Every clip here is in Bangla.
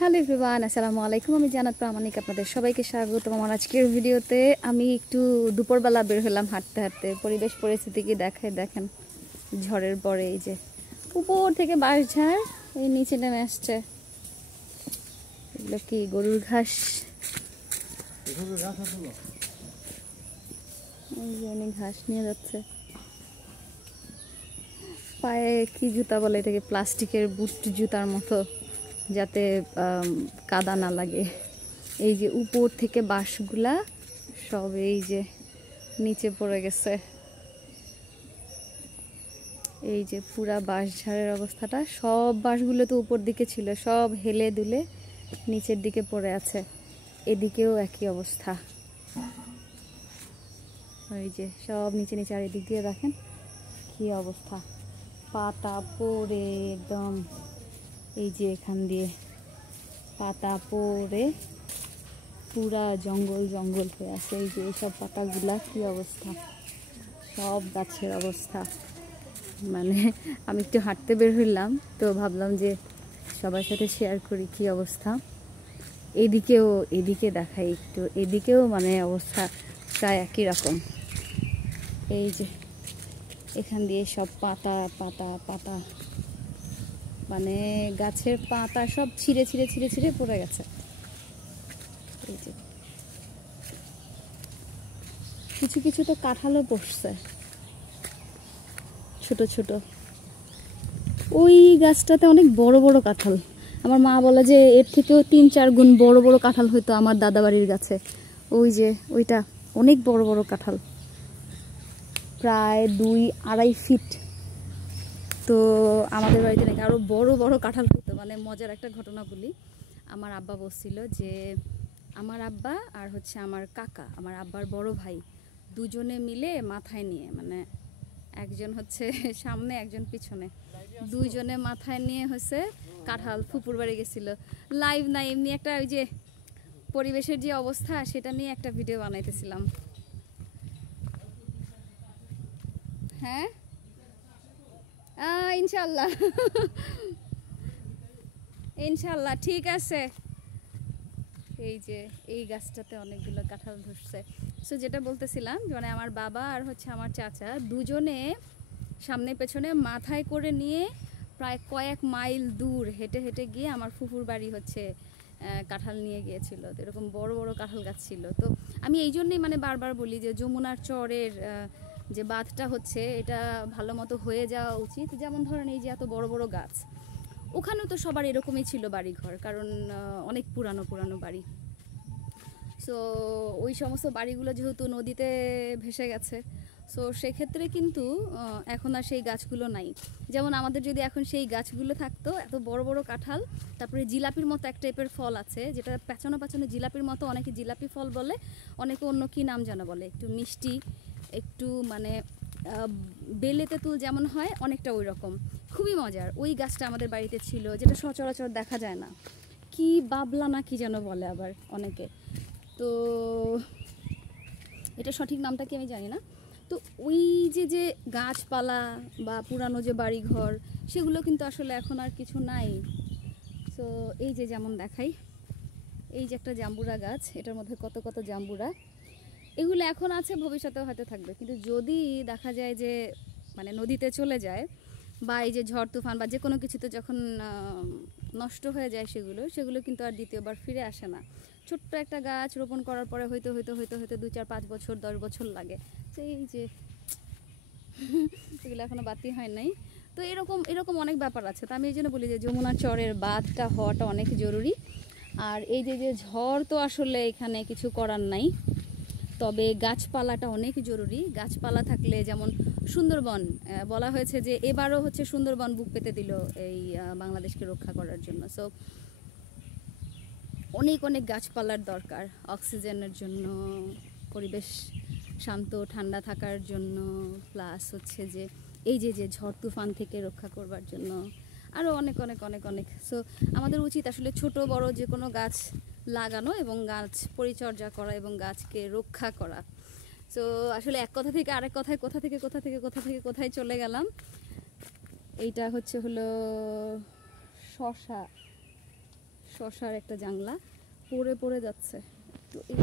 হ্যালো এভরিওয়ান, আসসালামু আলাইকুম। আমি জান্নাত প্রামাণিক, আপনাদের সবাইকে স্বাগতম আমার আজকের ভিডিওতে। আমি একটু দুপুরবেলা বের হলাম হাঁটতে হাঁটতে, পরিবেশ পরিস্থিতি কি দেখায় দেখেন। ঝড়ের পরে এই যে উপর থেকে বাঁশঝাড় এই নিচে নেমে আসছে। এগুলো কি গরুর ঘাস? অনেক ঘাস নিয়ে যাচ্ছে। পায়ে কি জুতা বলে এটাকে? প্লাস্টিকের বুট জুতার মতো, যাতে কাদা না লাগে। এই যে উপর থেকে বাঁশগুলা সব এই যে নিচে পড়ে গেছে। এই যে পুরা বাঁশঝাড়ের অবস্থাটা, সব বাঁশগুলো তো উপর দিকে ছিল, সব হেলে দুলে নিচের দিকে পড়ে আছে। এদিকেও একই অবস্থা, এই যে সব নিচে নিচে। আর এদিক দিয়ে দেখেন কি অবস্থা, পাতা পড়ে একদম। এই যে এখান দিয়ে পাতা পড়ে পুরা জঙ্গল জঙ্গল হয়ে আছে। এই যে এইসব পাতাগুলা কি অবস্থা, সব গাছের অবস্থা। মানে আমি একটু হাঁটতে বের হইলাম, তো ভাবলাম যে সবার সাথে শেয়ার করি কি অবস্থা। এদিকে দেখাই একটু, এদিকেও মানে অবস্থা প্রায় একই রকম। এই যে এখান দিয়ে সব পাতা পাতা পাতা, মানে গাছের পাতা সব ছিঁড়ে ছিঁড়ে ছিঁড়ে ছিঁড়ে পড়ে গেছে। এই যে কিছু কিছু তো কাঁঠালও পড়ছে ছোট ছোট। ওই গাছটাতে অনেক বড় বড় কাঁঠাল। আমার মা বলে যে এর থেকেও ৩-৪ গুণ বড় বড় কাঁঠাল হয়তো আমার দাদাবাড়ির গাছে। ওই যে ওইটা অনেক বড় বড় কাঁঠাল, প্রায় ২-২.৫ ফিট। তো আমাদের বাড়িতে নাকি আরও বড় বড় কাঁঠাল হতো। মানে মজার একটা ঘটনা বলি, আমার আব্বা বলছিল যে আমার আব্বা আর হচ্ছে আমার কাকা, আমার আব্বার বড় ভাই, দুজনে মিলে মাথায় নিয়ে, মানে একজন হচ্ছে সামনে একজন পিছনে, দুইজনে মাথায় নিয়ে হচ্ছে কাঁঠাল ফুপুর বাড়ি গেছিল। লাইভ না, এমনি একটা ওই যে পরিবেশের যে অবস্থা সেটা নিয়ে একটা ভিডিও বানাইতেছিলাম। হ্যাঁ ইনশাল্লাহ ইনশাল্লাহ ঠিক আছে। এই যে এই গাছটাতে অনেকগুলো কাঁঠাল ধরছে। সো যেটা বলতেছিলাম, মানে আমার বাবা আর হচ্ছে আমার চাচা দুজনে সামনে পেছনে মাথায় করে নিয়ে প্রায় কয়েক মাইল দূর হেঁটে হেঁটে গিয়ে আমার ফুফুর বাড়ি হচ্ছে কাঁঠাল নিয়ে গিয়েছিল। তো এরকম বড় বড় কাঁঠাল গাছ ছিল। তো আমি এই জন্যই মানে বারবার বলি যে যমুনার চরের যে বাঁধটা হচ্ছে, এটা ভালো মতো হয়ে যাওয়া উচিত। যেমন ধরেন এই যে এত বড় বড় গাছ, ওখানেও তো সবার এরকমই ছিল বাড়িঘর, কারণ অনেক পুরানো পুরানো বাড়ি। সো ওই সমস্ত বাড়িগুলো যেহেতু নদীতে ভেসে গেছে, সো সেক্ষেত্রে কিন্তু এখন আর সেই গাছগুলো নাই। যেমন আমাদের যদি এখন সেই গাছগুলো থাকতো, এত বড় বড় কাঁঠাল, তারপরে জিলাপির মতো এক টাইপের ফল আছে, যেটা পেঁচানো পেঁচানো জিলাপির মতো, অনেকে জিলাপি ফল বলে, অনেকে অন্য কী নাম জানা বলে, একটু মিষ্টি, একটু মানে বেলে তেঁতুল যেমন হয়, অনেকটা ওই রকম, খুবই মজার। ওই গাছটা আমাদের বাড়িতে ছিল, যেটা সচরাচর দেখা যায় না, কি বাবলা না কি যেন বলে আবার অনেকে। তো এটা সঠিক নামটা কি আমি জানি না। তো ওই যে যে গাছপালা বা পুরানো যে বাড়িঘর, সেগুলো কিন্তু আসলে এখন আর কিছু নাই। তো এই যে যেমন দেখাই, এই যে একটা জাম্বুরা গাছ, এটার মধ্যে কত কত জাম্বুরা, এগুলো এখন আছে, ভবিষ্যতেও হয়তো থাকবে। কিন্তু যদি দেখা যায় যে মানে নদীতে চলে যায়, বা এই যে ঝড় তুফান বা যে কোনো কিছুতে যখন নষ্ট হয়ে যায়, সেগুলো কিন্তু আর দ্বিতীয়বার ফিরে আসে না। ছোট্ট একটা গাছ রোপণ করার পরে হয়তো 2-4-5 বছর 10 বছর লাগে। তো এই যে এগুলো এখনো বাতি হয় নাই। তো এরকম অনেক ব্যাপার আছে। তো আমি এই জন্য বলি যে যমুনার চরের বাঁধটা হওয়াটা অনেক জরুরি। আর এই যে যে ঝড়, তো আসলে এখানে কিছু করার নাই, তবে গাছপালাটা অনেক জরুরি। গাছপালা থাকলে, যেমন সুন্দরবন বলা হয়েছে যে এবারও হচ্ছে সুন্দরবন বুক পেতে দিল এই বাংলাদেশকে রক্ষা করার জন্য। সো অনেক অনেক গাছপালার দরকার অক্সিজেনের জন্য, পরিবেশ শান্ত ঠান্ডা থাকার জন্য, প্লাস হচ্ছে যে এই যে যে ঝড় তুফান থেকে রক্ষা করবার জন্য, আরও অনেক অনেক অনেক অনেক। সো আমাদের উচিত আসলে ছোট বড় যে কোনো গাছ লাগানো এবং গাছ পরিচর্যা করা এবং গাছকে রক্ষা করা। সো আসলে এক কথা থেকে আরেক কথায়, কোথা থেকে কোথায় চলে গেলাম। এইটা হলো শশার একটা জাংলা পড়ে পড়ে যাচ্ছে, তো এই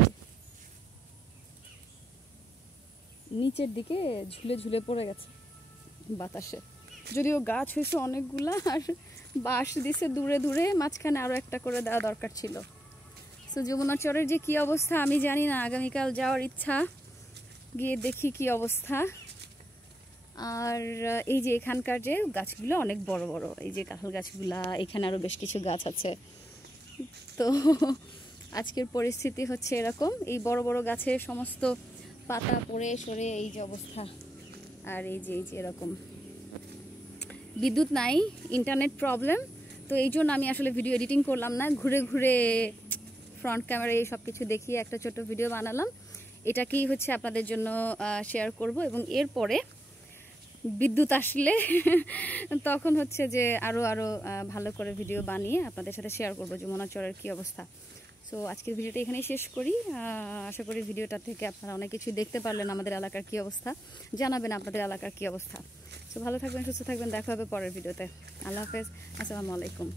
নিচের দিকে ঝুলে ঝুলে পড়ে গেছে বাতাসে। যদিও গাছ হয়েছে অনেকগুলা, আর বাঁশ দিছে দূরে দূরে, মাঝখানে আরও একটা করে দেওয়া দরকার ছিল। তো যমুনা চরের যে কি অবস্থা আমি জানি না, আগামীকাল যাওয়ার ইচ্ছা, গিয়ে দেখি কি অবস্থা। আর এই যে এখানকার যে গাছগুলো অনেক বড় বড়, এই যে কাঁঠাল গাছগুলা, এখানে আরও বেশ কিছু গাছ আছে। তো আজকের পরিস্থিতি হচ্ছে এরকম, এই বড় বড় গাছের সমস্ত পাতা পড়ে সরে এই যে অবস্থা। আর এই যে এরকম বিদ্যুৎ নাই, ইন্টারনেট প্রবলেম, তো এই জন্য আমি আসলে ভিডিও এডিটিং করলাম না, ঘুরে ঘুরে ফ্রন্ট ক্যামেরায় এই সব কিছু দেখিয়ে একটা ছোট ভিডিও বানালাম। এটাকেই হচ্ছে আপনাদের জন্য শেয়ার করব, এবং এরপরে বিদ্যুৎ আসলে তখন হচ্ছে যে আরও ভালো করে ভিডিও বানিয়ে আপনাদের সাথে শেয়ার করবো যমুনা চরের কী অবস্থা। সো আজকের ভিডিওটা এখানেই শেষ করি। আশা করি ভিডিওটা থেকে আপনারা অনেক কিছু দেখতে পারলেন, আমাদের এলাকার কী অবস্থা, জানাবেন আপনাদের এলাকার কী অবস্থা। সো ভালো থাকবেন, সুস্থ থাকবেন, দেখা হবে পরের ভিডিওতে। আল্লাহ হাফেজ, আসসালামু আলাইকুম।